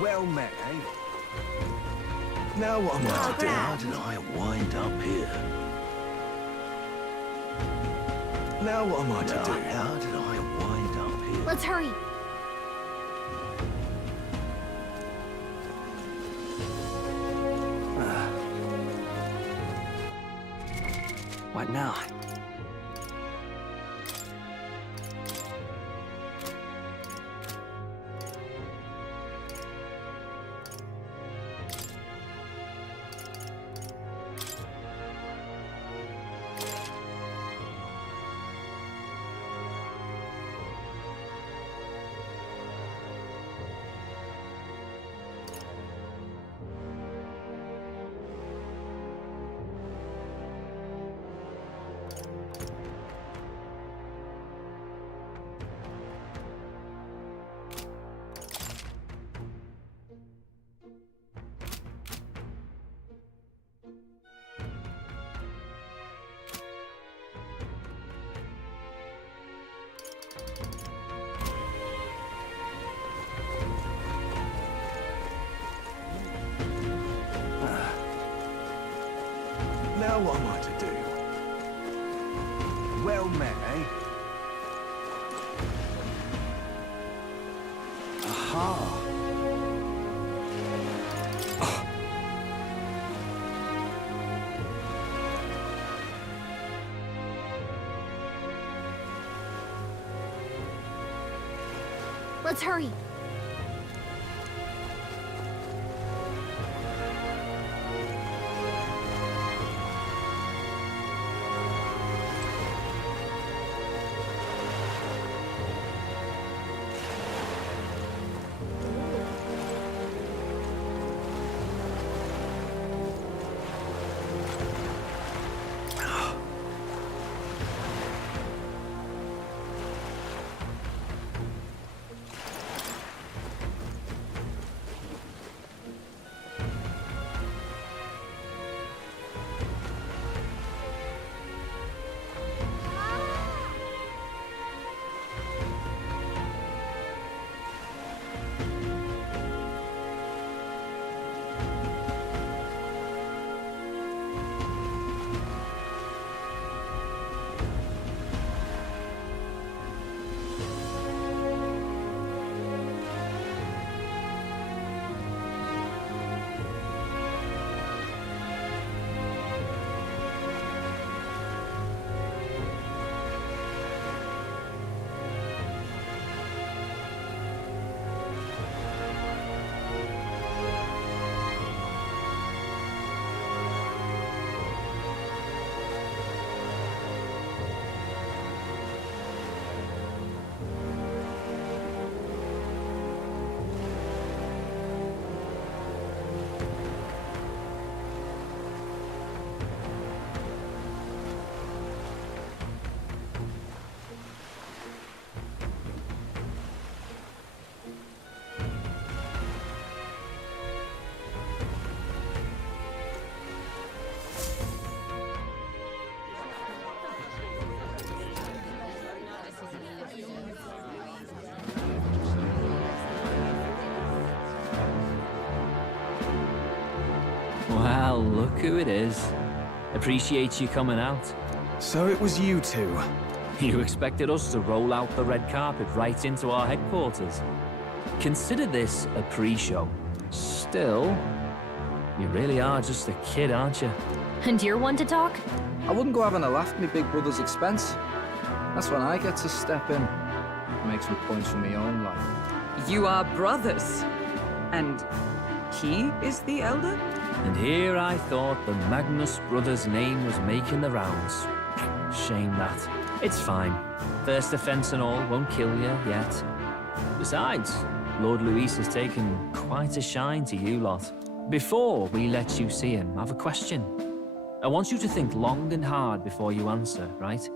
Well met, eh? Now what am I to do? How did I wind up here? Now what am I to do? How did I wind up here? Let's hurry. What now? Now what am I to do? Well met, eh? Aha! Let's hurry. Well, look who it is. Appreciate you coming out. So it was you two. You expected us to roll out the red carpet right into our headquarters. Consider this a pre-show. Still, you really are just a kid, aren't you? And you're one to talk? I wouldn't go having a laugh at me big brother's expense. That's when I get to step in. Make some points for my own life. You are brothers. And he is the elder? And here I thought the Magnus brothers' name was making the rounds. Shame that. It's fine. First offense and all won't kill you yet. Besides, Lord Luis has taken quite a shine to you lot. Before we let you see him, I have a question. I want you to think long and hard before you answer, right?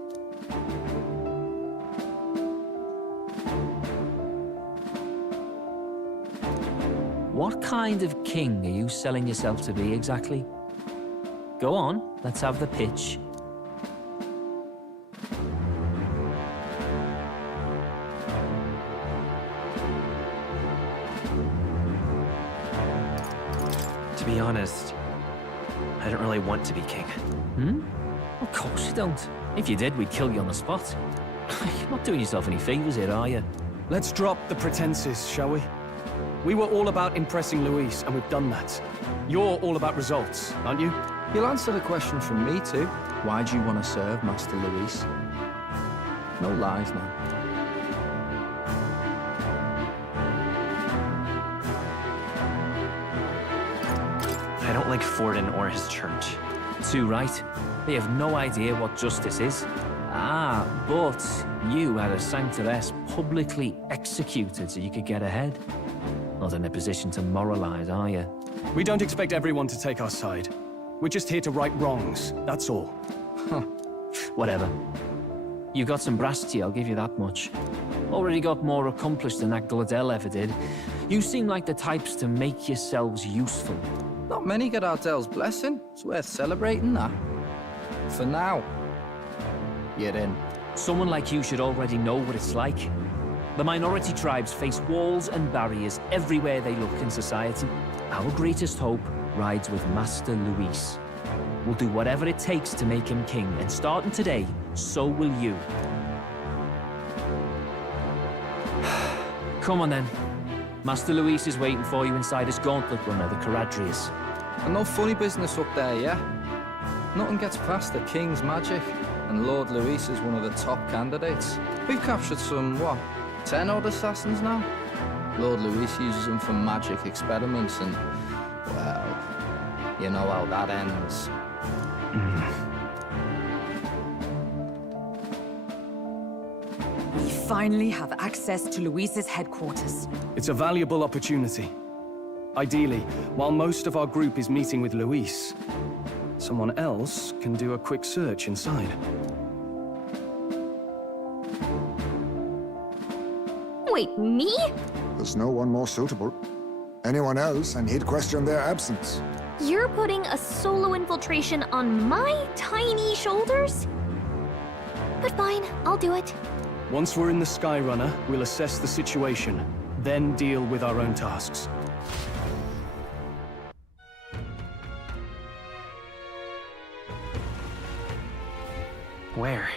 What kind of king are you selling yourself to be exactly? Go on, let's have the pitch. To be honest, I don't really want to be king. Hmm? Of course you don't. If you did, we'd kill you on the spot. You're not doing yourself any favors here, are you? Let's drop the pretenses, shall we? We were all about impressing Luis, and we've done that. You're all about results, aren't you? You'll answer the question from me too. Why do you want to serve Master Luis? No lies now. I don't like Forden or his church. Too right. They have no idea what justice is. Ah, but you had a sanctoress publicly executed so you could get ahead. Not in a position to moralize, are you? We don't expect everyone to take our side. We're just here to right wrongs, that's all. Whatever. You got some brass to you, I'll give you that much. Already got more accomplished than that Gladell ever did. You seem like the types to make yourselves useful. Not many get Ardel's blessing. It's worth celebrating that. For now, you're in. Someone like you should already know what it's like. The minority tribes face walls and barriers everywhere they look in society. Our greatest hope rides with Master Luis. We'll do whatever it takes to make him king, and starting today, so will you. Come on then. Master Luis is waiting for you inside his gauntlet runner, the Caradrius. And no funny business up there, yeah? Nothing gets past the king's magic, and Lord Luis is one of the top candidates. We've captured some, what, 10 odd assassins now? Lord Luis uses them for magic experiments and, well, you know how that ends. We finally have access to Luis's headquarters. It's a valuable opportunity. Ideally, while most of our group is meeting with Luis, someone else can do a quick search inside. Wait, me? There's no one more suitable. Anyone else, and he'd question their absence. You're putting a solo infiltration on my tiny shoulders? But fine, I'll do it. Once we're in the Skyrunner, we'll assess the situation, then deal with our own tasks. Where?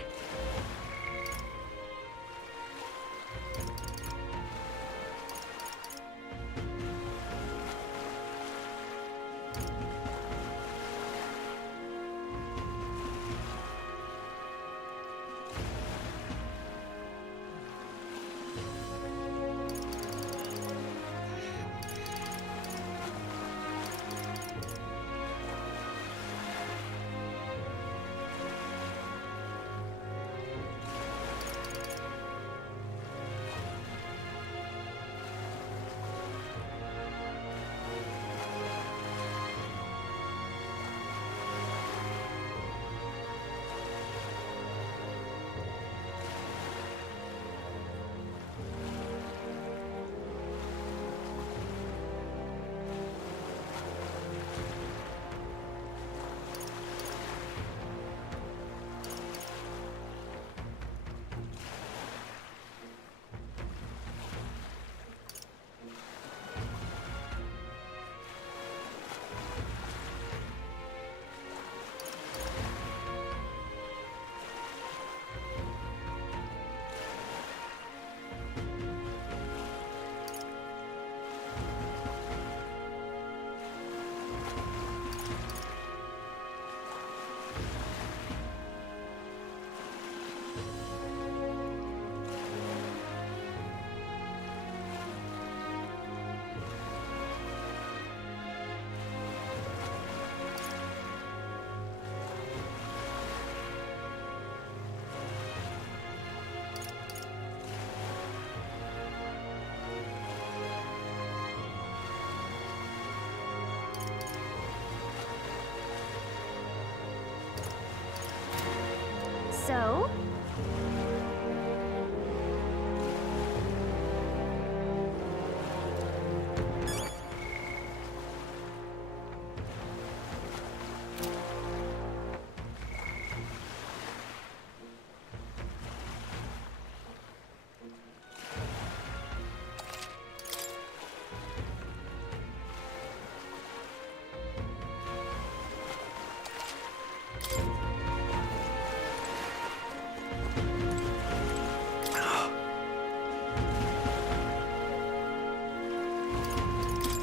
So?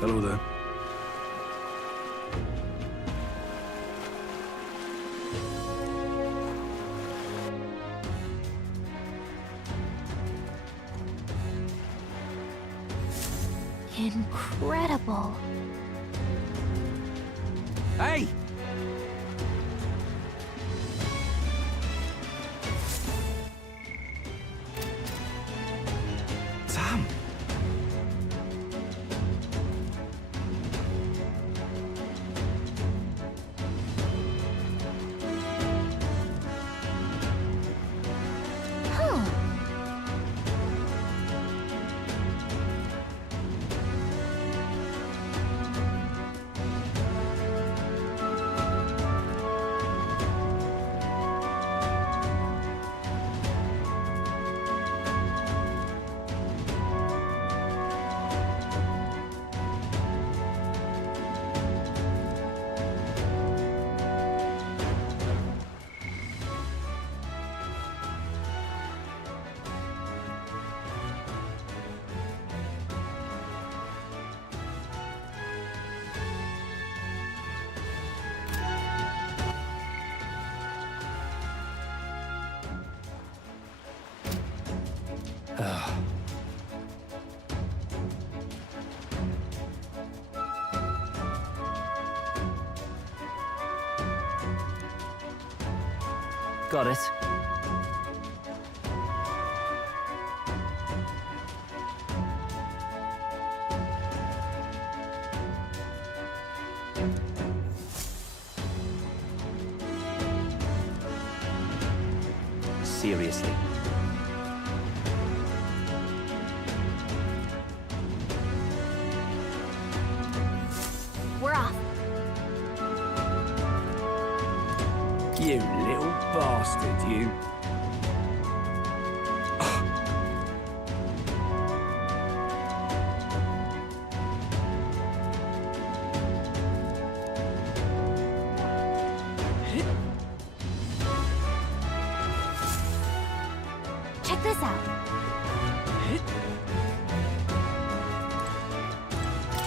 Hello there. Incredible. Hey! Sam! Huh. Got it. Seriously. We're off. You little bastard, you. Check this out.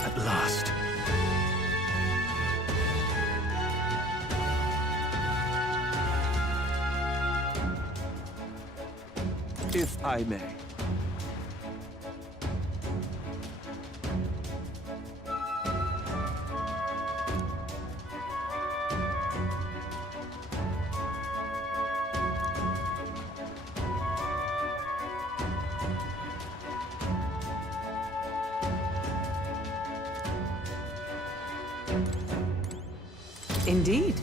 At last. If I may. Indeed.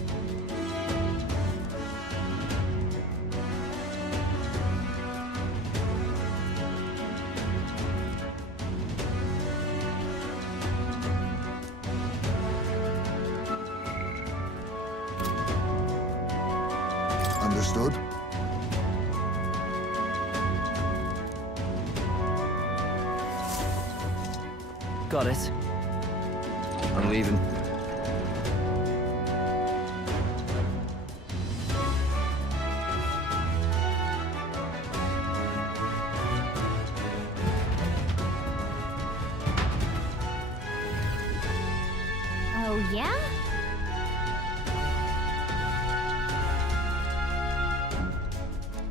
Understood? Got it. I'm leaving. Oh, yeah?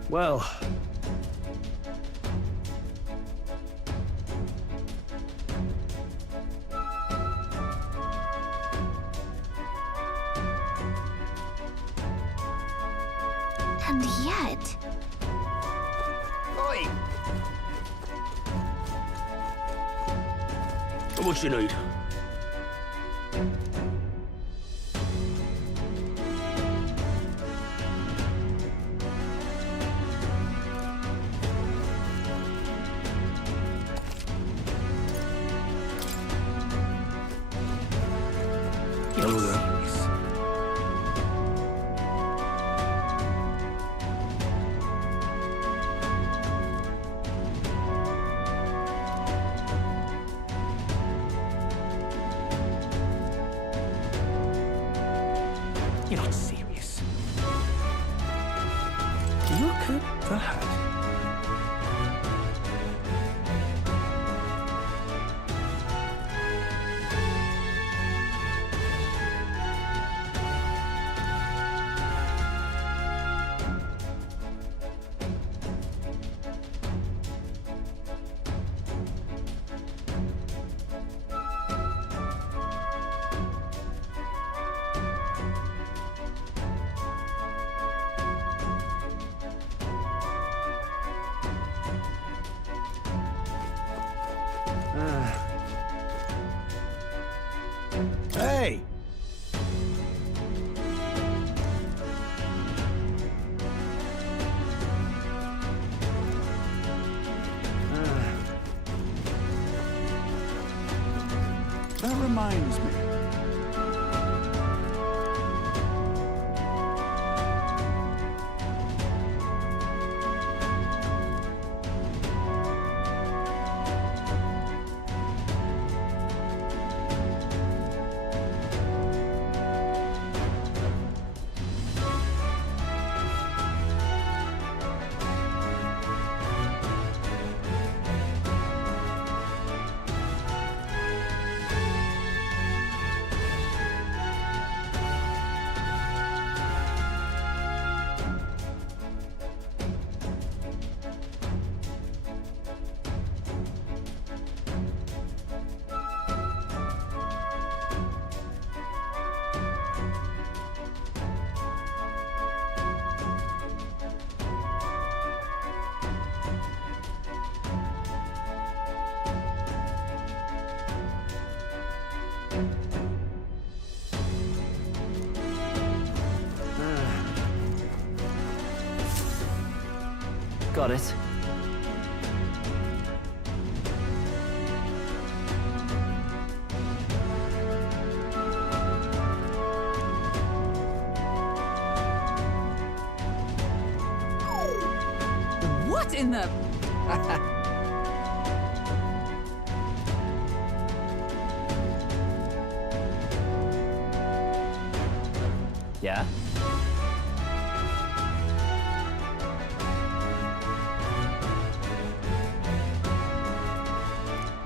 Well, And yet... What you need? Hello there. You're not serious. Look at that. Hey! That reminds me. Got it. What in the... Yeah?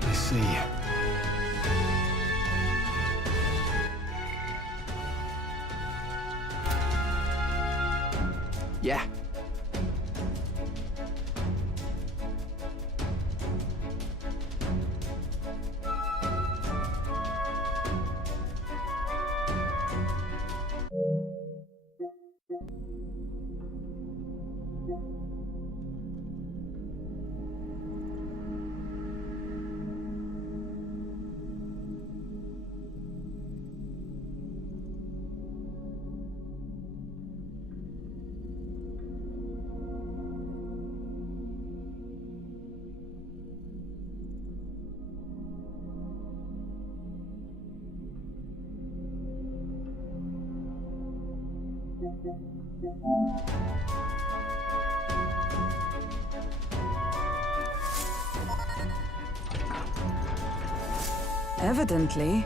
I see. Yeah. Evidently.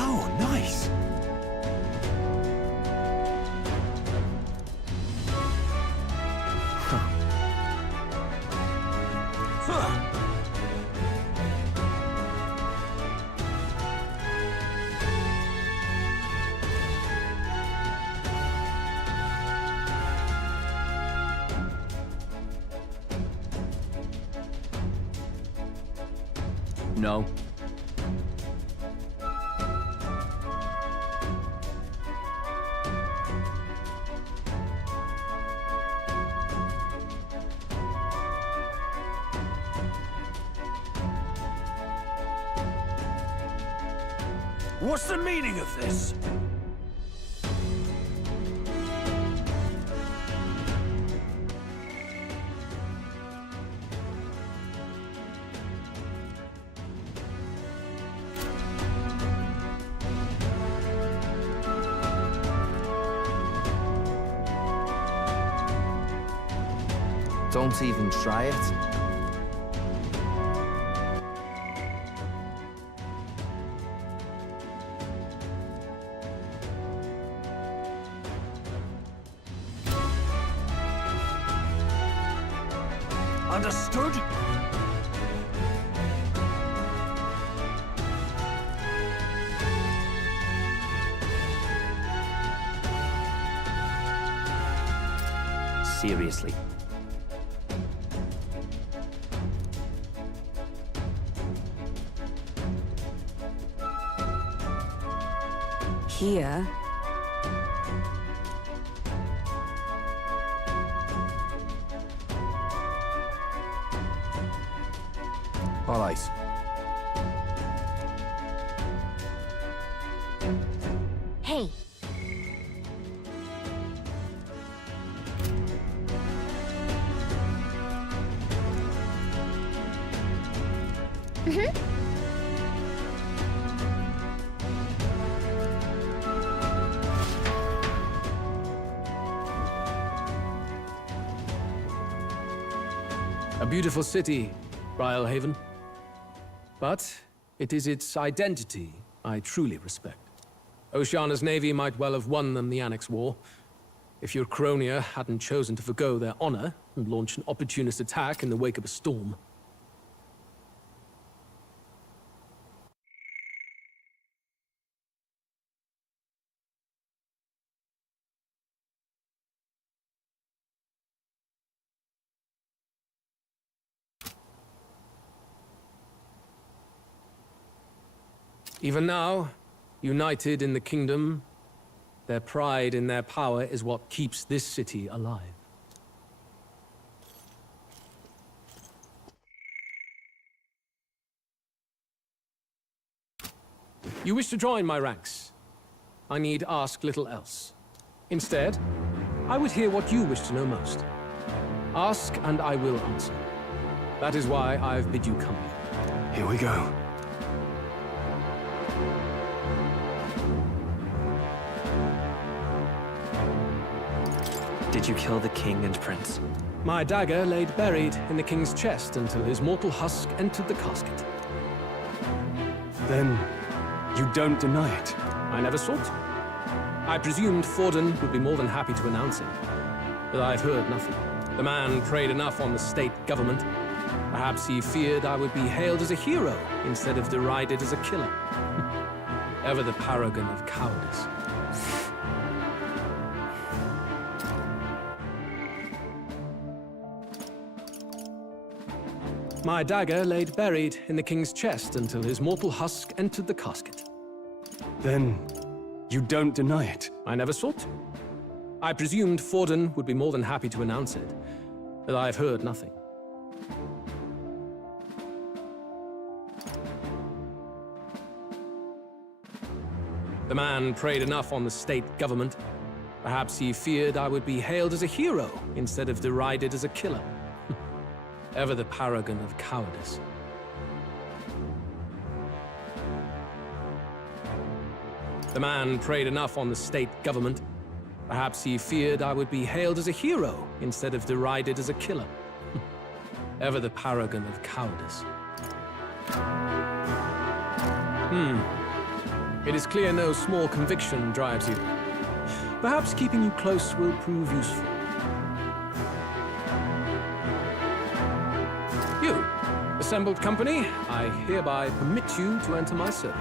Oh, nice! No. What's the meaning of this? Don't even try it. Understood? Seriously. Here. All right. Hey, A beautiful city, Haven. But it is its identity I truly respect. Oceana's navy might well have won them the Annex War, if your Cronia hadn't chosen to forgo their honor and launch an opportunist attack in the wake of a storm. Even now, united in the kingdom, their pride in their power is what keeps this city alive. You wish to join my ranks. I need ask little else. Instead, I would hear what you wish to know most. Ask and I will answer. That is why I've bid you come here. Here we go. Did you kill the king and prince? My dagger laid buried in the king's chest until his mortal husk entered the casket. Then, you don't deny it? I never sought to. I presumed Forden would be more than happy to announce it, but I've heard nothing. The man preyed enough on the state government. Perhaps he feared I would be hailed as a hero instead of derided as a killer. Ever the paragon of cowardice. My dagger laid buried in the king's chest until his mortal husk entered the casket. Then, you don't deny it? I never sought to. I presumed Forden would be more than happy to announce it, but I've heard nothing. The man preyed enough on the state government. Perhaps he feared I would be hailed as a hero instead of derided as a killer. Ever the paragon of cowardice. The man preyed enough on the state government. Perhaps he feared I would be hailed as a hero instead of derided as a killer. Ever the paragon of cowardice. It is clear no small conviction drives you. Perhaps keeping you close will prove useful. You, assembled company, I hereby permit you to enter my service.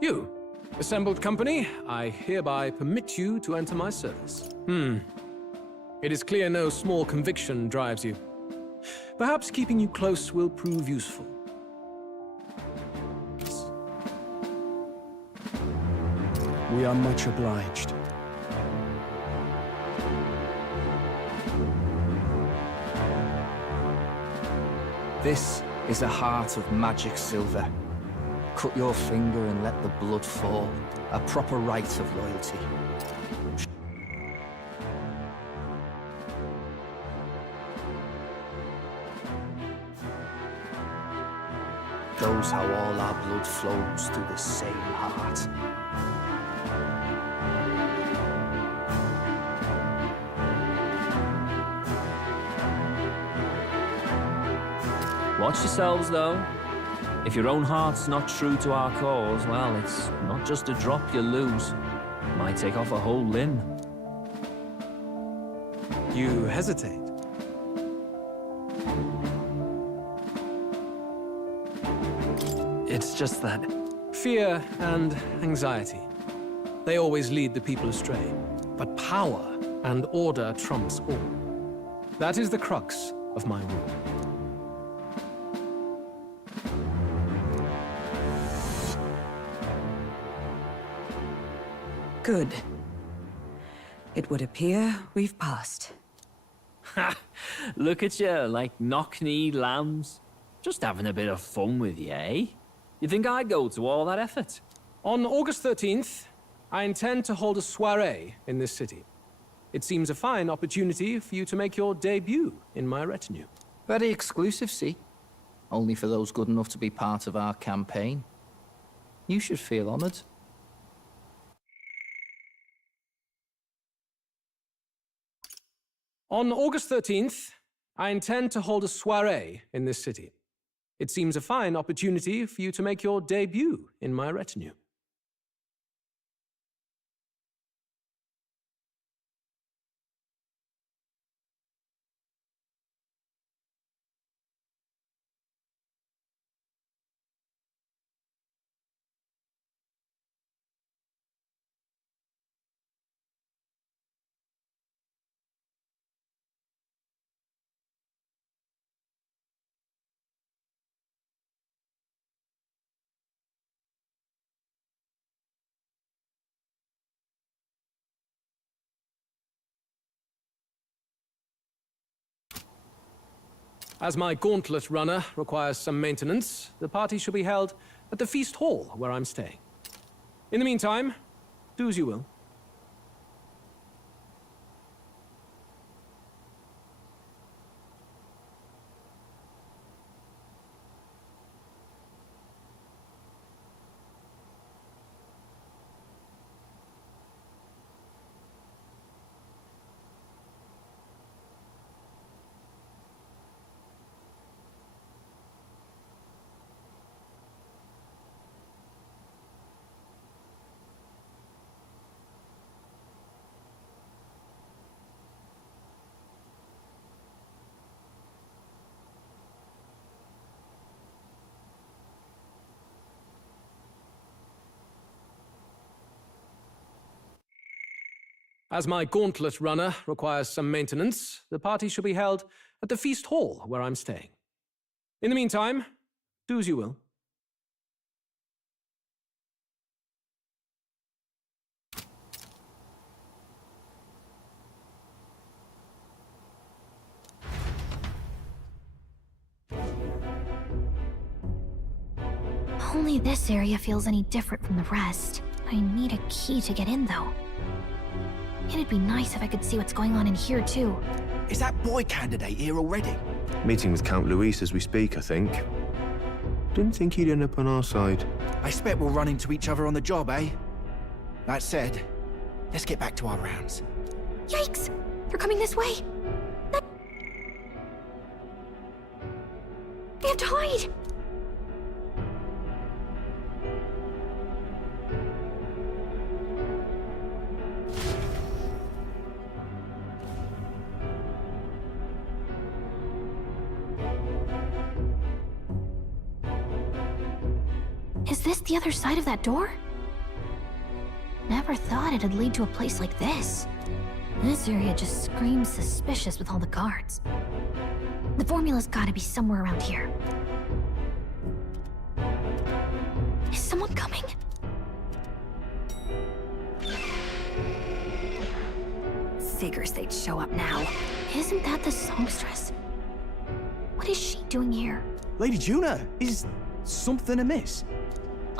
You, assembled company, I hereby permit you to enter my service. It is clear no small conviction drives you. Perhaps keeping you close will prove useful. We are much obliged. This is a heart of magic silver. Cut your finger and let the blood fall. A proper rite of loyalty. Shows how all our blood flows through the same heart. Watch yourselves, though. If your own heart's not true to our cause, well, it's not just a drop you lose. It might take off a whole limb. You hesitate. It's just that... Fear and anxiety. They always lead the people astray. But power and order trumps all. That is the crux of my rule. Good. It would appear we've passed. Ha! Look at you, like knock-kneed lambs. Just having a bit of fun with you, eh? You think I'd go to all that effort? On August 13th, I intend to hold a soiree in this city. It seems a fine opportunity for you to make your debut in my retinue. Very exclusive, see? Only for those good enough to be part of our campaign. You should feel honored. On August 13th, I intend to hold a soiree in this city. It seems a fine opportunity for you to make your debut in my retinue. As my gauntlet runner requires some maintenance, the party shall be held at the feast hall where I'm staying. In the meantime, do as you will. As my gauntlet runner requires some maintenance, the party shall be held at the feast hall where I'm staying. In the meantime, do as you will. Only this area feels any different from the rest. I need a key to get in, though. It'd be nice if I could see what's going on in here, too. Is that boy candidate here already? Meeting with Count Luis as we speak, I think. Didn't think he'd end up on our side. I expect we'll run into each other on the job, eh? That said, let's get back to our rounds. Yikes! They're coming this way! They have to hide! Is this the other side of that door? Never thought it'd lead to a place like this. This area just screams suspicious with all the guards. The formula's gotta be somewhere around here. Is someone coming? Figures they'd show up now. Isn't that the songstress? What is she doing here? Lady Juna, is something amiss?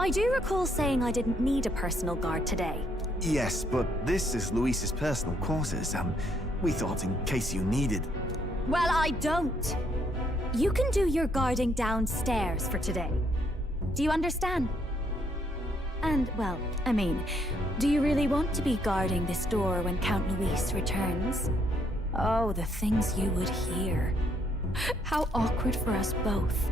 I do recall saying I didn't need a personal guard today. Yes, but this is Luis's personal quarters, and we thought in case you needed... Well, I don't. You can do your guarding downstairs for today. Do you understand? And, well, I mean, do you really want to be guarding this door when Count Luis returns? Oh, the things you would hear. How awkward for us both.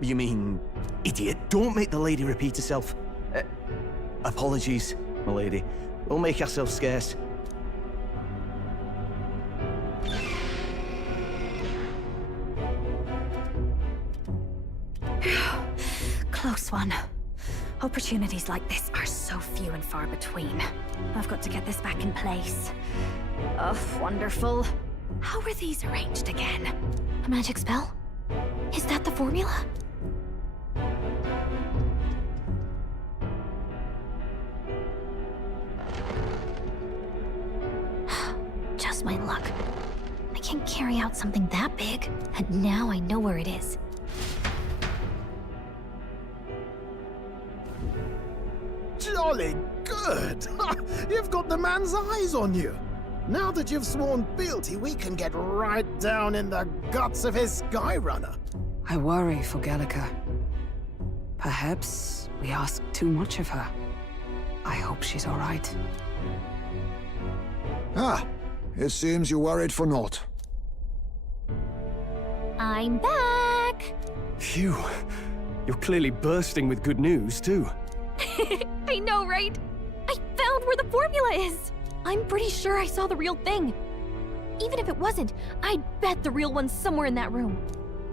You mean... Idiot, don't make the lady repeat herself. Apologies, my lady. We'll make ourselves scarce. Close one. Opportunities like this are so few and far between. I've got to get this back in place. Oh, wonderful. How were these arranged again? A magic spell? Is that the formula? Just my luck. I can't carry out something that big, and now I know where it is. Jolly good! You've got the man's eyes on you. Now that you've sworn fealty, we can get right down in the guts of his Skyrunner. I worry for Gallica. Perhaps we ask too much of her. I hope she's all right. Ah, it seems you worried for naught. I'm back! Phew. You're clearly bursting with good news, too. I know, right? I found where the formula is! I'm pretty sure I saw the real thing. Even if it wasn't, I'd bet the real one's somewhere in that room.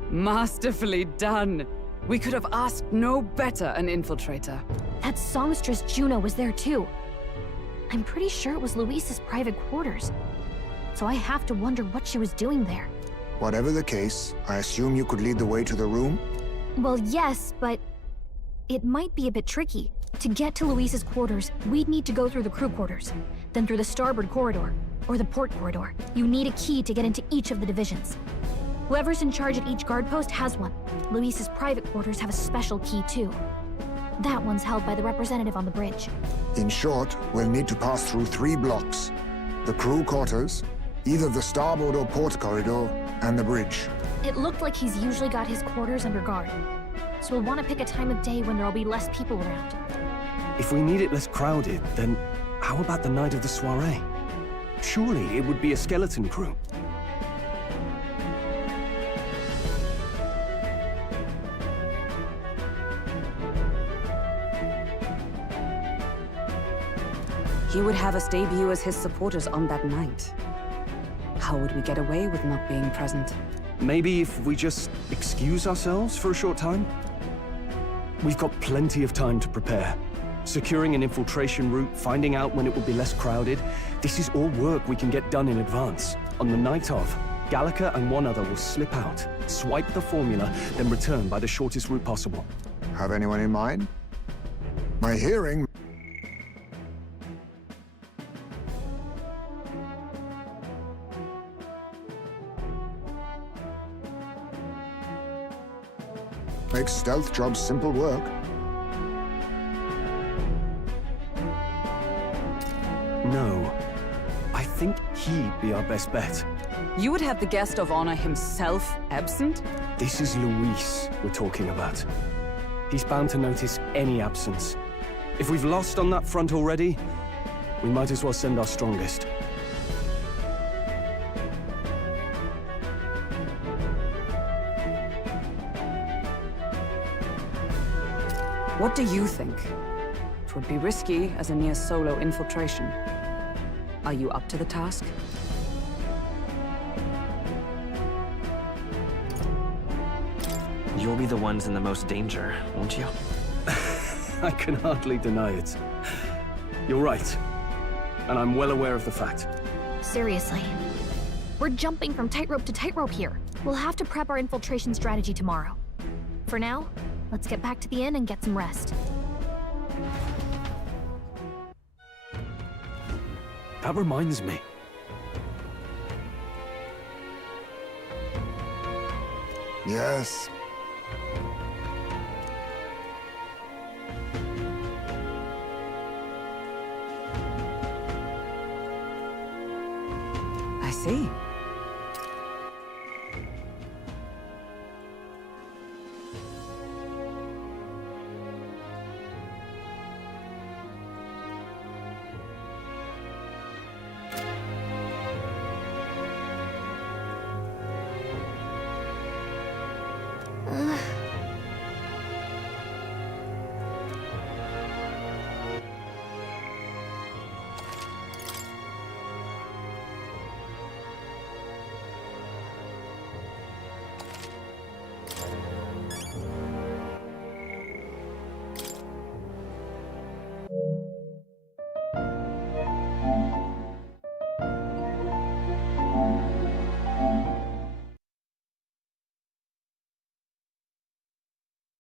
Masterfully done. We could have asked no better an infiltrator. That songstress Juno was there too. I'm pretty sure it was Luis's private quarters. So I have to wonder what she was doing there. Whatever the case, I assume you could lead the way to the room? Well, yes, but it might be a bit tricky. To get to Luis's quarters, we'd need to go through the crew quarters, then through the starboard corridor, or the port corridor. You need a key to get into each of the divisions. Whoever's in charge at each guard post has one. Luis's private quarters have a special key too. That one's held by the representative on the bridge. In short, we'll need to pass through 3 blocks. The crew quarters, either the starboard or port corridor, and the bridge. It looked like he's usually got his quarters under guard. So we'll want to pick a time of day when there'll be less people around. If we need it less crowded, then how about the night of the soiree? Surely it would be a skeleton crew. He would have us debut as his supporters on that night. How would we get away with not being present? Maybe if we just excuse ourselves for a short time? We've got plenty of time to prepare. Securing an infiltration route, finding out when it will be less crowded, this is all work we can get done in advance. On the night of, Gallica and one other will slip out, swipe the formula, then return by the shortest route possible. Have anyone in mind? My hearing... makes stealth jobs simple work. No. I think he'd be our best bet. You would have the guest of honor himself absent? This is Luis we're talking about. He's bound to notice any absence. If we've lost on that front already, we might as well send our strongest. What do you think? It would be risky as a near-solo infiltration. Are you up to the task? You'll be the ones in the most danger, won't you? I can hardly deny it. You're right. And I'm well aware of the fact. Seriously. We're jumping from tightrope to tightrope here. We'll have to prep our infiltration strategy tomorrow. For now, let's get back to the inn and get some rest. That reminds me. Yes. I see.